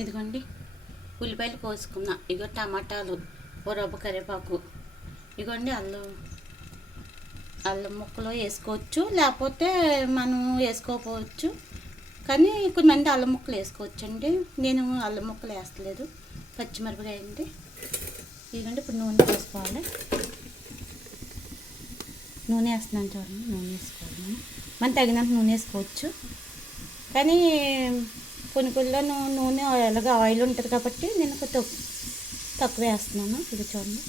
ఇదిగోండి ఉల్లిపాయలు కోసుకున్నా, ఇగో టమాటాలు, ఓ రవ్వ కరివేపాకు, ఇగోండి అల్లం ముక్కలు వేసుకోవచ్చు, లేకపోతే మనం వేసుకోకపోవచ్చు. కానీ కొంతమంది అల్లం ముక్కలు వేసుకోవచ్చండి. నేను అల్లం ముక్కలు వేస్తలేదు. పచ్చిమిరపకాయ అండి. ఇదిగోండి ఇప్పుడు నూనె వేసుకోవాలి. నూనె వేస్తున్నాను చూడండి. నూనె వేసుకోవాలి. మనం తగినంత నూనె వేసుకోవచ్చు. కానీ పునుకుల్లో నూనె ఎలాగ ఆయిల్ ఉంటుంది కాబట్టి నేను తక్కువ వేస్తున్నాను. ఇది చూడండి,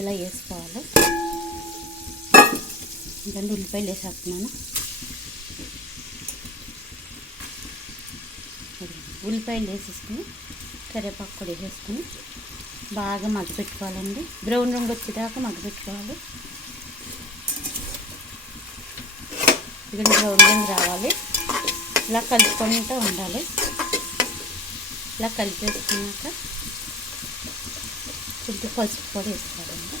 ఇలా వేసుకోవాలి. ఇదండి ఉల్లిపాయలు వేసేస్తున్నాను. ఉల్లిపాయలు వేసేసుకుని కరివేపాకు కూడా వేసేసుకుని బాగా మగ్గపెట్టుకోవాలండి. బ్రౌన్ రంగు వచ్చేదాకా మగ్గపెట్టుకోవాలి. ఇది బ్రౌన్ రంగు రావాలి. ఇలా కలుపుకుంటూ ఉండాలి. ఇలా కలిపేసుకున్నాక కొంచెం పసుపు కూడా వేసుకోవాలండి.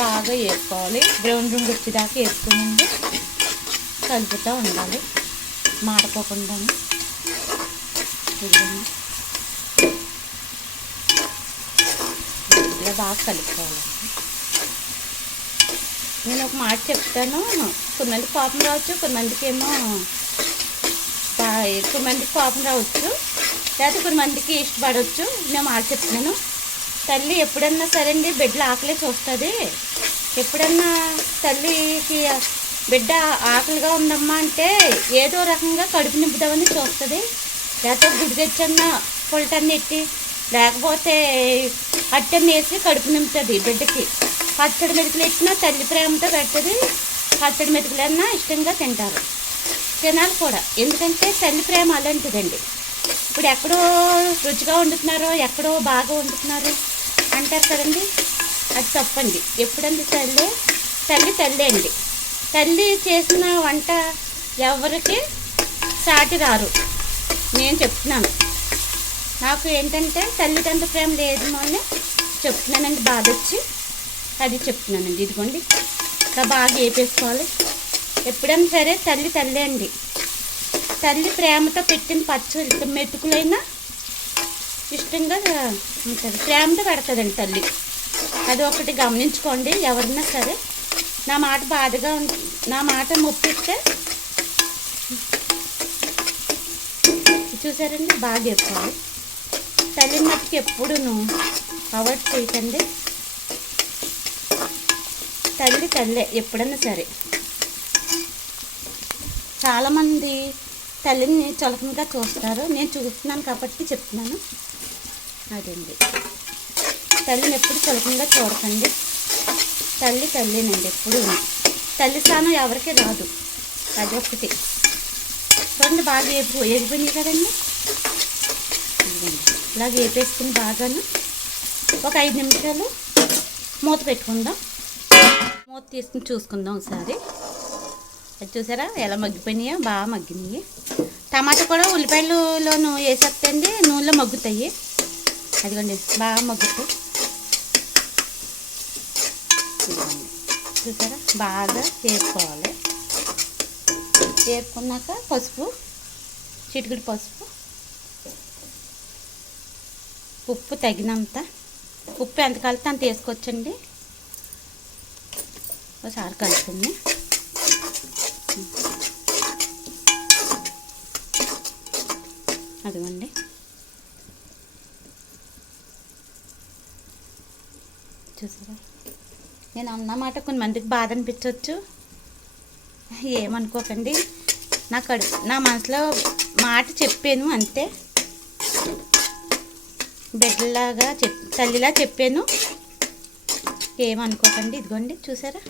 బాగా వేసుకోవాలి. బ్రౌన్ రంగు వచ్చేదాకా వేసుకుని కలుపుతూ ఉండాలి, మాడిపోకుండా. ఇలా బాగా కలుపుకోవాలండి. నేను ఒక మాట చెప్తాను. కొంతమందికి కోపం రావచ్చు, కొంతమందికి ఏమో కొంతమందికి కోపం రావచ్చు, లేకపోతే కొంతమందికి ఇష్టపడవచ్చు. నేను మాట చెప్తున్నాను. తల్లి ఎప్పుడన్నా సరే అండి బిడ్డలు ఆకలే చూస్తుంది. ఎప్పుడన్నా తల్లికి బిడ్డ ఆకలిగా ఉందమ్మా అంటే ఏదో రకంగా కడుపు నింపుదామని చూస్తుంది. లేకపోతే గుడి తెచ్చన్న పొలటన్ని ఎట్టి, లేకపోతే అట్టన్ని వేసి కడుపు నింపుతుంది బిడ్డకి. పచ్చడి మెతుకులు ఎట్టినా తల్లి ప్రేమతో పెడుతుంది. పచ్చడి మెతుకులన్నా ఇష్టంగా తింటారు, తినాలి కూడా. ఎందుకంటే తల్లి ప్రేమ అలాంటిదండి. ఇప్పుడు ఎక్కడో రుచిగా వండుతున్నారో, ఎక్కడో బాగా వండుతున్నారు అంటారు కదండి, అది తప్పండి. ఎప్పుడంటే తల్లి అండి. తల్లి చేసిన వంట ఎవరికి సాటి రారు. నేను చెప్తున్నాను. నాకు ఏంటంటే తల్లిదండ్రుల ప్రేమ లేదు అని చెప్తున్నానండి. బాధ వచ్చి అది చెప్తున్నానండి. ఇదిగోండి ఇలా బాగా వేపేసుకోవాలి. ఎప్పుడైనా సరే తల్లి అండి. తల్లి ప్రేమతో పెట్టిన పచ్చడి మెతుకులైనా ఇష్టంగా ఉంటుంది, ప్రేమతో పెడుతుందండి తల్లి. అది ఒకటి గమనించుకోండి. ఎవరైనా సరే నా మాట బాధగా నా మాట మొప్పిస్తే చూసారండి, బాగా చెప్పాలి. తల్లి మట్టుకు ఎప్పుడూ అవాయిడ్ చేయకండి. తల్లే ఎప్పుడన్నా సరే. చాలామంది తల్లిని చులకనగా చూస్తారు. నేను చూస్తున్నాను కాబట్టి చెప్తున్నాను. అదండి, తల్లిని ఎప్పుడు చులకనగా చూడకండి. తల్లినండి ఎప్పుడు. తల్లి స్థానం ఎవరికి రాదు. అది ఒకటి చూడండి. బాగా ఎగిపోయినాయి కదండి. ఇలాగ వేపేసుకుని బాగాను ఒక 5 నిమిషాలు మూత పెట్టుకుందాం. మూత తీసుకుని చూసుకుందాం ఒకసారి. అది చూసారా ఎలా మగ్గిపోయినాయో, బాగా మగ్గినాయి. టమాటా కూడా ఉల్లిపాయలులోనూ వేసేస్తండి, నూనెలో మగ్గుతాయి. అదిగోండి బాగా మగ్గుతాయి. చూసారా బాగా వేసుకోవాలి. వేసుకున్నాక పసుపు, చిటికెడు పసుపు, ఉప్పు తగినంత. ఉప్పు ఎంత కలిపితే అంత వేసుకోవచ్చండి. ఒకసారి కలుపుకుంది. అదిగోండి చూసారా. నేను అన్నమాట కొంతమందికి బాధ అనిపించవచ్చు, ఏమనుకోకండి. నా మనసులో మాట చెప్పాను అంతే. బిడ్డలాగా తల్లిలా చెప్పాను, ఏమనుకోకండి. ఇదిగోండి చూసారా.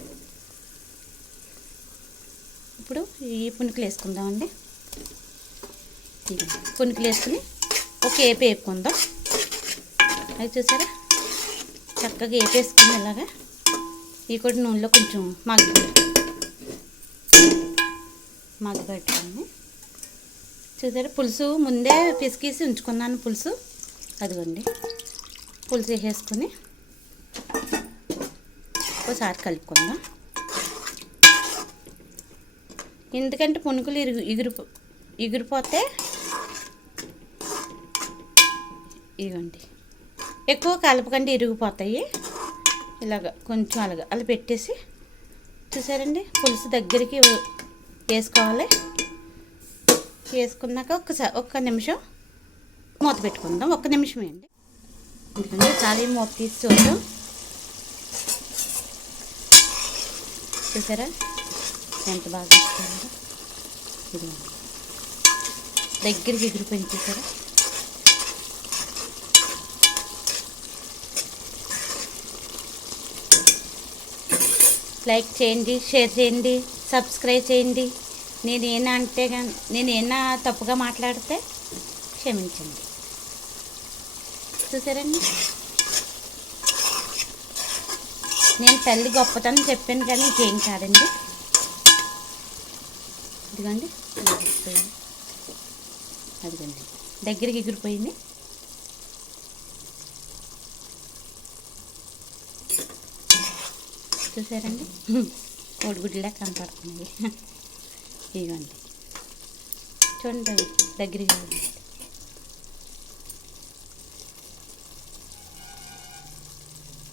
ఇప్పుడు ఈ పునుకులు వేసుకుందామండి. పునుకులు వేసుకుని ఒక ఏపు వేపుకుందాం. అది చూసారా చక్కగా వేపేసుకుని ఇలాగా. ఇవి కూడా నూనెలో కొంచెం మగ్గబెట్టుకుని చూసారా. పులుసు ముందే పిసికేసి ఉంచుకున్నాను పులుసు. అదిగోండి పులుసు వేసేసుకుని ఒకసారి కలుపుకుందాం. ఎందుకంటే పునుకులు ఎగిరిపోతే ఇవ్వండి, ఎక్కువ కలపకండి, ఇరిగిపోతాయి. ఇలాగ కొంచెం అలా పెట్టేసి చూసారండి, పులుసు దగ్గరికి వేసుకోవాలి. వేసుకున్నాక ఒక్క నిమిషం మూత పెట్టుకుందాం. 1 నిమిషమే అండి. ఎందుకంటే చాలా మూత తీసి చూద్దాం. చూసారా ఎంత బాగా ఇస్తుందో. ఇది దగ్గరికి ఎగిరిపోయింది చూసారా. లైక్ చేయండి, షేర్ చేయండి, సబ్స్క్రైబ్ చేయండి. నేనేనా తప్పుగా మాట్లాడితే క్షమించండి. చూసారండి, నేను తల్లి గొప్పతనం చెప్పాను కానీ ఇంకేం కాదండి. ఇదిగోండి, అదిగోండి దగ్గరికి ఎగిరిపోయింది. చూసారండి, కోడిగుడ్లా కనపడుతున్నాయి. ఇవ్వండి చూడండి, దగ్గరికి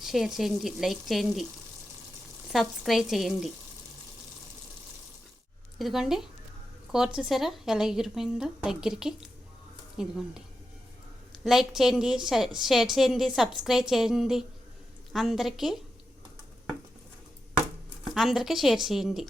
షేర్ చేయండి, లైక్ చేయండి, సబ్స్క్రైబ్ చేయండి. ఇదిగోండి కూర చూసారా ఎలా ఎగిరిపోయిందో దగ్గరికి. ఇదిగోండి, లైక్ చేయండి, షేర్ చేయండి, సబ్స్క్రైబ్ చేయండి. అందరికీ షేర్ చేయండి.